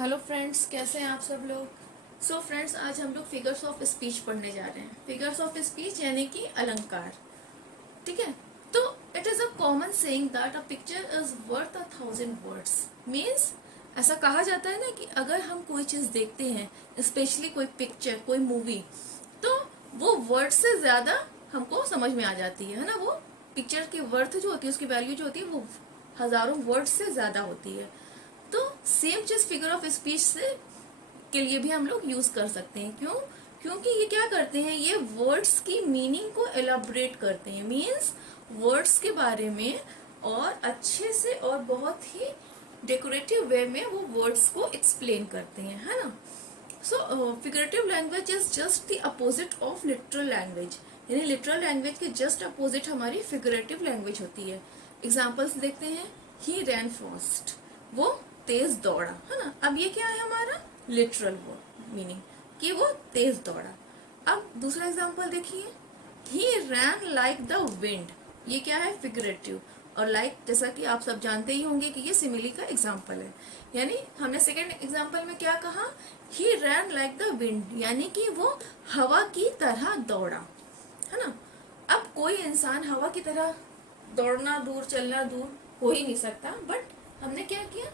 Hello friends, कैसे हैं आप सब लोग। सो फ्रेंड्स, आज हम लोग फिगर्स ऑफ स्पीच पढ़ने जा रहे हैं। फिगर्स ऑफ स्पीच यानी कि अलंकार। ठीक है। तो it is a common saying that a picture is worth 1,000 words. Means ऐसा कहा जाता है ना कि अगर हम कोई चीज देखते हैं, स्पेशली कोई पिक्चर, कोई मूवी, तो वो वर्ड से ज्यादा हमको समझ में आ जाती है ना। वो पिक्चर की वर्थ जो होती है, उसकी वैल्यू जो होती है, वो हजारों वर्ड से ज्यादा होती है। तो सेम चीज फिगर ऑफ स्पीच से के लिए भी हम लोग यूज कर सकते हैं। क्यों? क्योंकि ये क्या करते हैं, ये वर्ड्स की मीनिंग को एलाबरेट करते हैं। मीन्स वर्ड्स के बारे में और अच्छे से और बहुत ही डेकोरेटिव वे में वो वर्ड्स को एक्सप्लेन करते हैं, है ना। So figurative language is just the opposite of literal language. यानी लिटरल लैंग्वेज के जस्ट अपोजिट हमारी फिगरेटिव लैंग्वेज होती है। एग्जाम्पल्स देखते हैं। ही रैन फास्ट, वो तेज दौड़ा, है ना। अब ये क्या है हमारा लिटरल मीनिंग कि वो तेज दौड़ा। अब दूसरा एग्जाम्पल देखिए। ही रैन लाइक द विंड, ये क्या है फिगरेटिव। और लाइक जैसा कि आप सब जानते ही होंगे कि ये सिमिली का एग्जाम्पल है। यानी हमने सेकेंड एग्जाम्पल में क्या कहा, ही रैन लाइक द विंड, यानी कि वो हवा की तरह दौड़ा, है ना। अब कोई इंसान हवा की तरह दौड़ना दूर, चलना दूर हो ही नहीं सकता। बट हमने क्या किया,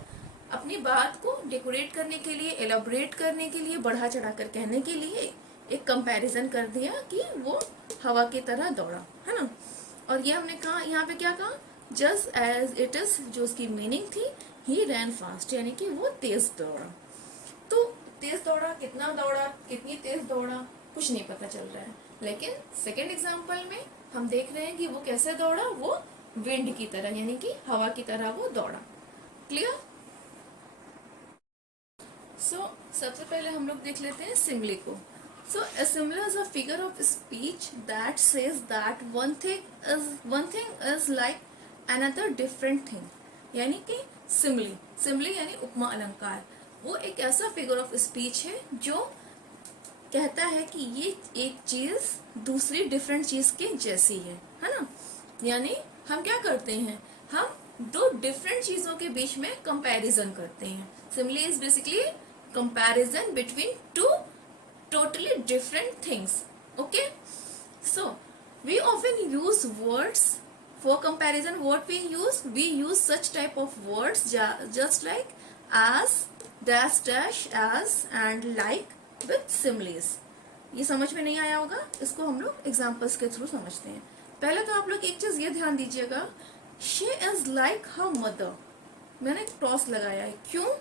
अपनी बात को डेकोरेट करने के लिए, एलाबोरेट करने के लिए, बढ़ा चढ़ाकर कहने के लिए एक कंपैरिजन कर दिया कि वो हवा की तरह दौड़ा, है ना। और ये हमने कहा, यहाँ पे क्या कहा, जस्ट एज इट इज, जो उसकी मीनिंग थी, ही रैन फास्ट, यानी कि वो तेज दौड़ा। तो तेज दौड़ा, कितना दौड़ा, कितनी तेज दौड़ा, कुछ नहीं पता चल रहा है। लेकिन सेकेंड एग्जाम्पल में हम देख रहे हैं कि वो कैसे दौड़ा, वो विंड की तरह, यानी कि हवा की तरह वो दौड़ा। क्लियर। सबसे पहले हम लोग देख लेते हैं सिमली को। A simile is a figure of speech that says that one thing is like another different thing. यानी कि सिमली यानी उपमा अलंकार, वो एक ऐसा फिगर ऑफ स्पीच है जो कहता है कि ये एक चीज दूसरी डिफरेंट चीज के जैसी है ना। यानी हम क्या करते हैं, हम दो डिफरेंट चीजों के बीच में कंपैरिजन करते हैं। Simile is basically comparison between two totally different things. Okay, so we often use words for comparison. What we use such type of words just like as, dash dash, as and like with similes. ये समझ में नहीं आया होगा, इसको हम लोग examples के थ्रू समझते हैं। पहले तो आप लोग एक चीज ये ध्यान दीजिएगा, she is like her mother, मैंने क्रॉस लगाया है। क्यों?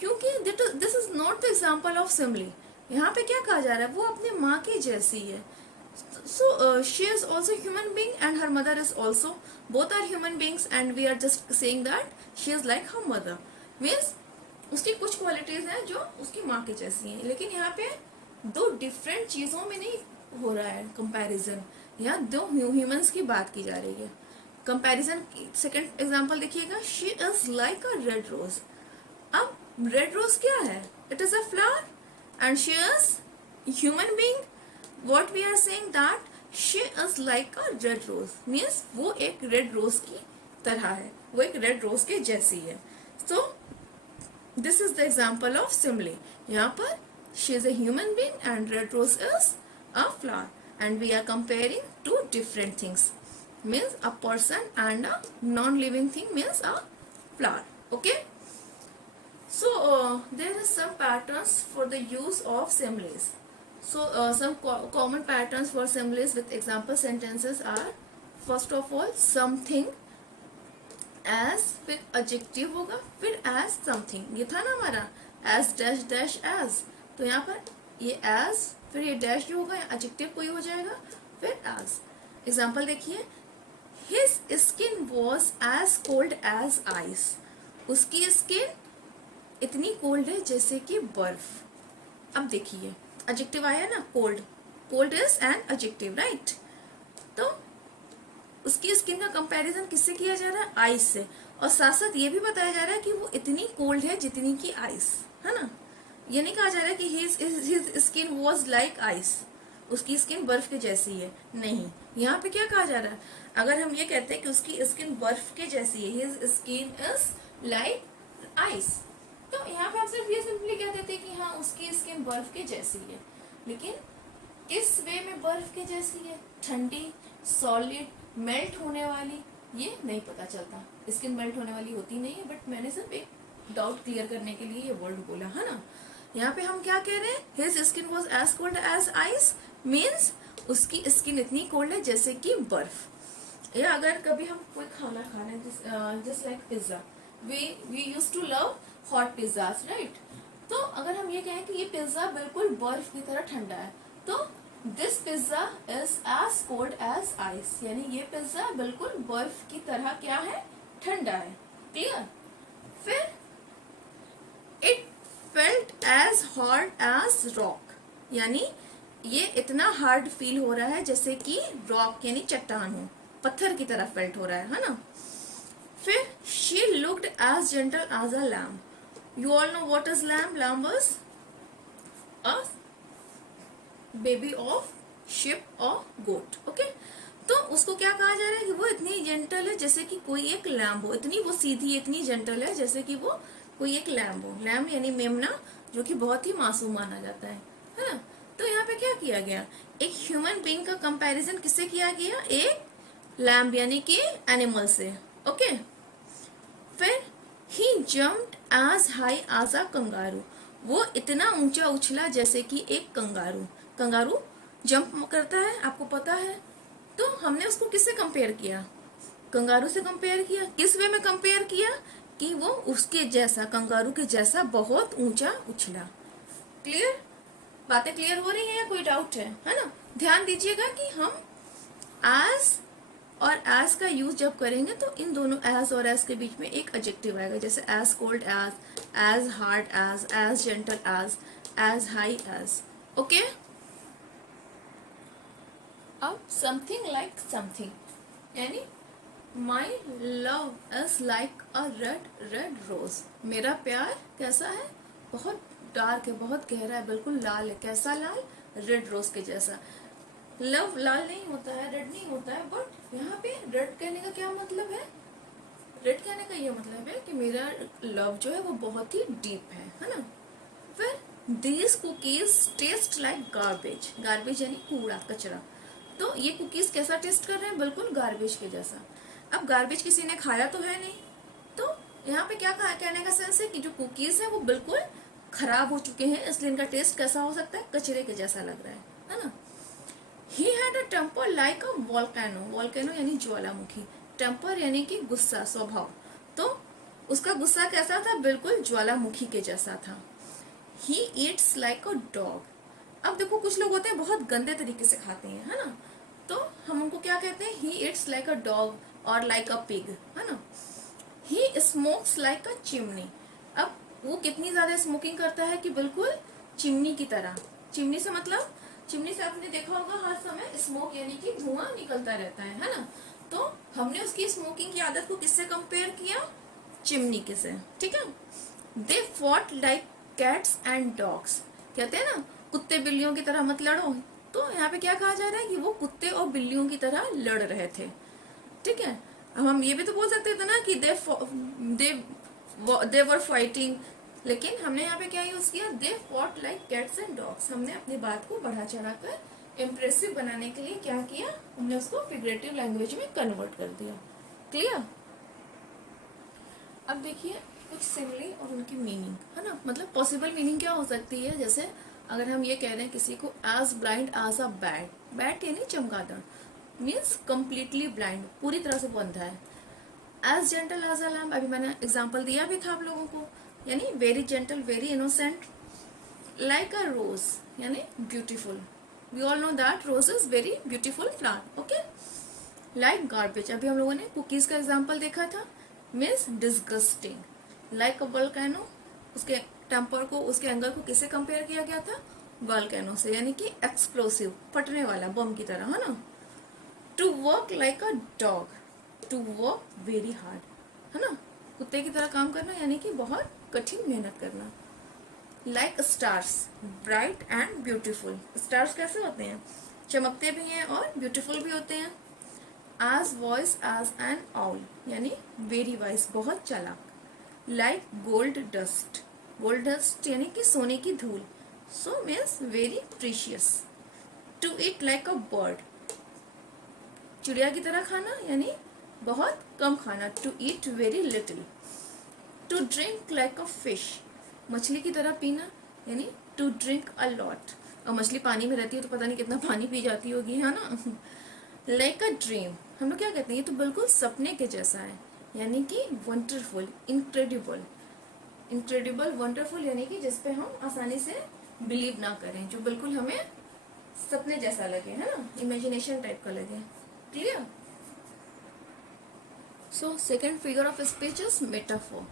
क्योंकि this is not the example of simile. यहाँ पे क्या कहा जा रहा है, वो अपनी माँ की जैसी है। So she is also human being and her mother is also, both are human beings and we are just saying that she is like her mother. Means उसकी कुछ क्वालिटीज हैं जो उसकी माँ की जैसी हैं। लेकिन यहाँ पे दो डिफरेंट चीजों में नहीं हो रहा है कंपैरिजन, यहाँ दो ह्यूमंस की बात की जा रही है। कंपैरिजन सेकंड एग्जांपल देखिएगा, she is like a red rose. अब रेड रोज क्या है, it is a flower and she is human being. What we are saying that she is like a red rose, means वो एक red rose की तरह है, वो एक रेड रोज के जैसी है। So this is the example of simile. यहाँ पर she is a human being and red rose is a flower and we are comparing two different things, means a person and a non-living thing means a flower. Okay, so there are some patterns for the use of similes. So some common patterns for similes with example sentences are, first of all, something as, फिर adjective होगा, फिर as something, ये था ना हमारा as dash dash as। तो यहाँ पर ये as, फिर ये dash जो होगा, adjective कोई हो जाएगा, फिर as। एग्जाम्पल देखिए, His skin was as cold as ice. उसकी स्किन इतनी कोल्ड है जैसे कि बर्फ। अब देखिए एडजेक्टिव आया ना, cold, cold is an adjective, right. तो उसकी स्किन का कंपैरिजन किससे किया जा रहा है, आइस से। और साथ साथ ये भी बताया जा रहा है कि वो इतनी कोल्ड है जितनी की आइस, है ना। ये नहीं कहा जा रहा है कि his skin was like ice, उसकी स्किन बर्फ के जैसी है, नहीं। यहाँ पे क्या कहा जा रहा है, अगर हम ये कहते हैं कि उसकी स्किन बर्फ के जैसी है, his skin is like ice, तो यहाँ पे आप सिर्फ ये सिंपली सकते कि हाँ उसकी स्किन बर्फ के जैसी है, लेकिन किस वे में बर्फ के जैसी है, ठंडी, सॉलिड, मेल्ट होने वाली, ये नहीं पता चलता। स्किन मेल्ट होने वाली होती नहीं है, बट मैंने सिर्फ एक डाउट क्लियर करने के लिए ये वर्ड बोला है ना। यहाँ पे हम क्या कह रहे हैं, his skin was as cold as ice, means उसकी स्किन इतनी कोल्ड है जैसे कि बर्फ। या अगर कभी हम कोई खाना खा रहे हैं just like pizza, we use to love hot pizzas, right. तो अगर हम ये कहें कि ये पिज्जा बिल्कुल बर्फ की तरह ठंडा है, तो this pizza is as cold as ice, यानी ये पिज्जा बिल्कुल बर्फ की तरह क्या है, ठंडा है। क्लियर। फिर it felt as hard as rock, यानी ये इतना हार्ड फील हो रहा है जैसे कि रॉक यानी चट्टान हो, पत्थर की तरह फेल्ट हो रहा है ना। फिर she looked as gentle as a lamb. You all know what is lamb? Lamb was a baby of sheep or goat. Okay? तो उसको क्या कहा जा रहा है कि वो इतनी जेंटल है जैसे कि कोई एक लैम्ब हो, इतनी वो सीधी, इतनी जेंटल है जैसे कि वो कोई एक लैम्ब हो। लैम्ब यानी मेमना, जो कि बहुत ही मासूम माना जाता है ना। तो यहाँ पे क्या किया गया, एक ह्यूमन बीइंग का कंपैरिजन किससे किया गया, एक लैम्ब यानी कि एनिमल से। ओके। फिर he jumped as high as a kangaroo, वो इतना ऊंचा उछला जैसे कि एक कंगारू। कंगारू जंप करता है, आपको पता है। तो हमने उसको किससे कंपेयर किया, कंगारू से कंपेयर किया। किस वे में कंपेयर किया, कि वो उसके जैसा, कंगारू के जैसा बहुत ऊंचा उछला। क्लियर, बातें क्लियर हो रही है या कोई डाउट है ना। ध्यान दीजिएगा कि हम एज और एज का यूज जब करेंगे तो इन दोनों एज और एज के बीच में एक एडजेक्टिव आएगा, जैसे as cold as hard as gentle as high as. Okay. अब समथिंग लाइक समथिंग, यानी my love is like a red red rose, मेरा प्यार कैसा है, बहुत डार्क है, बहुत गहरा है, बिल्कुल लाल है। कैसा लाल, रेड रोज के जैसा। लव लाल नहीं होता है, रेड नहीं होता है, बट यहाँ पे रेड कहने का क्या मतलब है, रेड कहने का ये मतलब है कि मेरा लव जो है वो बहुत ही डीप है ना। फिर these cookies taste like garbage, garbage यानी कूड़ा कचरा। तो ये कुकीज कैसा टेस्ट कर रहे हैं, बिल्कुल गार्बेज के जैसा। अब गार्बेज किसी ने खाया तो है नहीं, तो यहाँ पे क्या कहने का सेंस है कि जो कुकीज है वो बिल्कुल खराब हो चुके हैं, इसलिए इनका टेस्ट कैसा हो सकता है, कचरे के जैसा लग रहा है ना। He had a temper like a volcano, volcano यानी ज्वालामुखी, टेम्पर यानी कि गुस्सा, स्वभाव। तो उसका गुस्सा कैसा था, बिल्कुल ज्वालामुखी के जैसा था। He eats like a dog, अब देखो कुछ लोग होते हैं बहुत गंदे तरीके से खाते हैं, है ना। तो हम उनको क्या कहते हैं, he eats like a dog और like a pig, है ना। He smokes like a chimney, अब वो कितनी ज्यादा स्मोकिंग करता है कि बिल्कुल चिमनी की तरह। चिमनी से मतलब, चिमनी से आपने देखा होगा हर समय स्मोक यानी कि धुआं निकलता रहता है ना। तो हमने उसकी स्मोकिंग की आदत को किससे कंपेयर किया, चिमनी के से। ठीक है। They fought like cats and dogs, कहते हैं ना कुत्ते बिल्लियों की तरह मत लड़ो, तो यहाँ पे क्या कहा जा रहा है कि वो कुत्ते और बिल्लियों की तरह लड़ रहे थे। ठीक है। अब हम ये भी तो बोल सकते थे ना कि दे वर फाइटिंग, लेकिन हमने यहाँ पे क्या यूज किया, they fought like cats and dogs. हमने अपनी बात को बढ़ा चढ़ाकर इम्प्रेसिव बनाने के लिए क्या किया, हमने उसको फिगरेटिव लैंग्वेज में कन्वर्ट कर दिया। क्लियर। अब देखिए कुछ सिमिली और उनकी मीनिंग, है ना। मतलब पॉसिबल मीनिंग क्या हो सकती है, जैसे अगर हम ये कह रहे हैं किसी को as blind as a bat, bat यानी चमगादड़, मीन्स कम्प्लीटली ब्लाइंड, पूरी तरह से बंधा है। As gentle as a lamb, अभी मैंने एग्जाम्पल दिया भी था आप लोगों को, यानी very gentle, very innocent. Like a rose यानी beautiful, we all know that rose is very beautiful flower. Okay. Like garbage, अभी हम लोगों ने कुकीज का एग्जाम्पल देखा था, means disgusting. Like a volcano, उसके टेम्पर को, उसके एंगल को किससे कंपेयर किया गया था, वोल्केनो से, यानी कि एक्सप्लोसिव, फटने वाला बम की तरह, है ना। To work like a dog, to work very hard, है ना, कुत्ते की तरह काम करना यानी कि बहुत कठिन मेहनत करना। Like stars, bright and beautiful, stars कैसे होते हैं, चमकते भी हैं और ब्यूटीफुल भी होते हैं। As wise as an owl, यानी वेरी वाइज, बहुत चालाक। Like gold dust, gold dust यानी कि सोने की धूल. So means very precious. To eat like a bird, चिड़िया की तरह खाना यानी बहुत कम खाना. To eat very little. To drink like a fish, मछली की तरह पीना यानी टू ड्रिंक अ लॉट. और मछली पानी में रहती है तो पता नहीं कितना पानी पी जाती होगी, है ना. लाइक अ ड्रीम, हम लोग क्या कहते हैं, ये तो बिल्कुल सपने के जैसा है यानी कि वंडरफुल, इनक्रेडिबल. इनक्रेडिबल, वंडरफुल यानी कि जिसपे हम आसानी से बिलीव ना करें, जो बिल्कुल हमें सपने जैसा लगे, है ना, इमेजिनेशन टाइप का लगे. Clear. So second figure of speech is metaphor.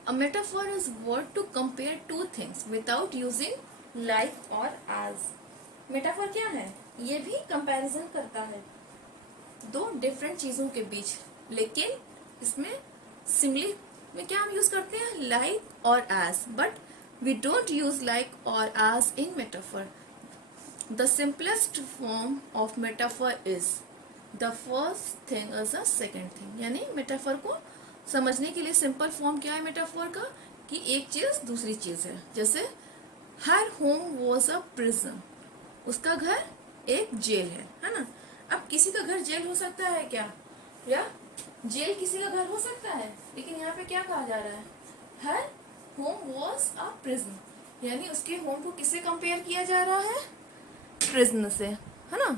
A metaphor is word to compare two things without using like or as. Metaphor क्या है, ये भी कंपैरिजन करता है दो डिफरेंट चीजों के बीच, लेकिन इसमें सिमिली में क्या हम यूज करते हैं, like और as, but we don't use like और as in metaphor. The simplest form of metaphor is the first thing is the second thing. यानी मेटाफर को समझने के लिए सिंपल फॉर्म क्या है मेटाफोर का, कि एक चीज दूसरी चीज है. जैसे हर होम वॉज अ प्रिजन, उसका घर एक जेल है ना. अब किसी का घर जेल हो सकता है क्या, या जेल किसी का घर हो सकता है, लेकिन यहाँ पे क्या कहा जा रहा है, हर होम वॉज अ प्रिजन, यानी उसके होम को किससे कंपेयर किया जा रहा है, प्रिजन से, है ना.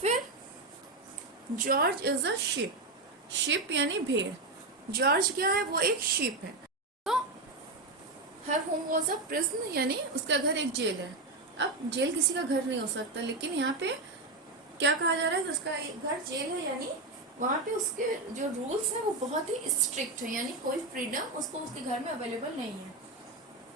फिर George is a ship, ship यानी भेड़. जॉर्ज क्या है, वो एक शिप है. तो हर होम वॉज अ प्रिजन यानी उसका घर एक जेल है. अब जेल किसी का घर नहीं हो सकता, लेकिन यहाँ पे क्या कहा जा रहा है, उसका घर जेल है, यानी वहां पे उसके जो रूल्स है वो बहुत ही स्ट्रिक्ट है, यानी कोई फ्रीडम उसको उसके घर में अवेलेबल नहीं है.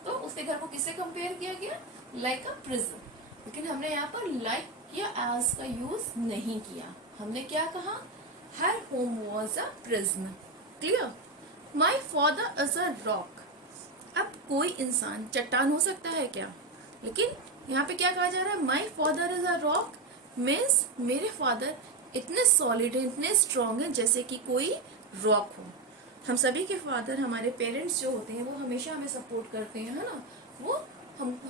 तो उसके घर को किससे कंपेयर किया गया, लाइक अ प्रिजन. लेकिन हमने यहाँ पर लाइक या एज का यूज नहीं किया, हमने क्या कहा, her home was a prison. Clear. My father is a rock. अब कोई इंसान चट्टान हो सकता है क्या, लेकिन यहाँ पे क्या कहा जा रहा है, माई father is a rock means मेरे फादर इतने सॉलिड है, इतने स्ट्रांग है जैसे कि कोई रॉक हो. हम सभी के फादर, हमारे पेरेंट्स जो होते हैं वो हमेशा हमें सपोर्ट करते हैं, है ना. वो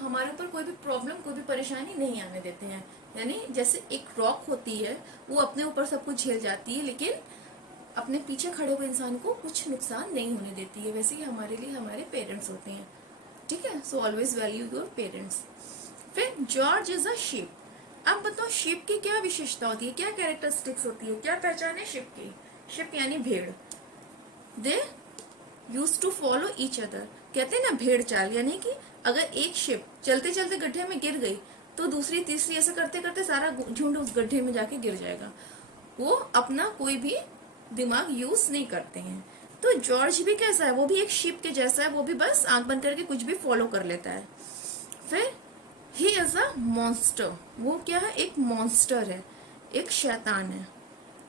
हमारे ऊपर कोई भी प्रॉब्लम, कोई भी परेशानी नहीं आने देते हैं. यानी जैसे एक रॉक होती है वो अपने ऊपर सब कुछ झेल जाती है, लेकिन अपने पीछे खड़े हुए इंसान को कुछ नुकसान नहीं होने देती है. वैसे ही हमारे लिए हमारे पेरेंट्स होते हैं. ठीक है. So always value your parents. फिर जॉर्ज इज अ शिप. अब बताओ शिप की क्या विशेषता होती है, क्या कैरेक्टरिस्टिक्स होती है, क्या पहचान है शिप की. शिप यानी भेड़. They use to follow each other. कहते हैं ना भेड़ चाल, यानी कि अगर एक शिप चलते चलते गड्ढे में गिर गई तो दूसरी तीसरी ऐसे करते करते सारा झुंड उस गड्ढे में जाके गिर जाएगा. वो अपना कोई भी दिमाग यूज नहीं करते हैं. तो जॉर्ज भी कैसा है, वो भी एक शिप के जैसा है, वो भी बस आंख बंद करके कुछ भी फॉलो कर लेता है. फिर ही इज अ मॉन्स्टर. वो क्या है, एक मॉन्स्टर है, एक शैतान है.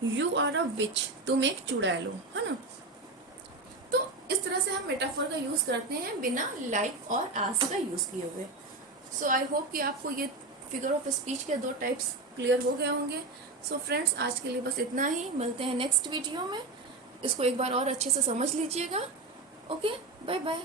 यू आर अ विच, तुम एक चुड़ैल हो, है ना. तो इस तरह से हम मेटाफोर का यूज करते हैं बिना लाइक और आस का यूज किए हुए. सो आई होप कि आपको ये फिगर ऑफ स्पीच के दो टाइप्स क्लियर हो गए होंगे. सो फ्रेंड्स, आज के लिए बस इतना ही. मिलते हैं नेक्स्ट वीडियो में. इसको एक बार और अच्छे से समझ लीजिएगा. Okay, bye bye.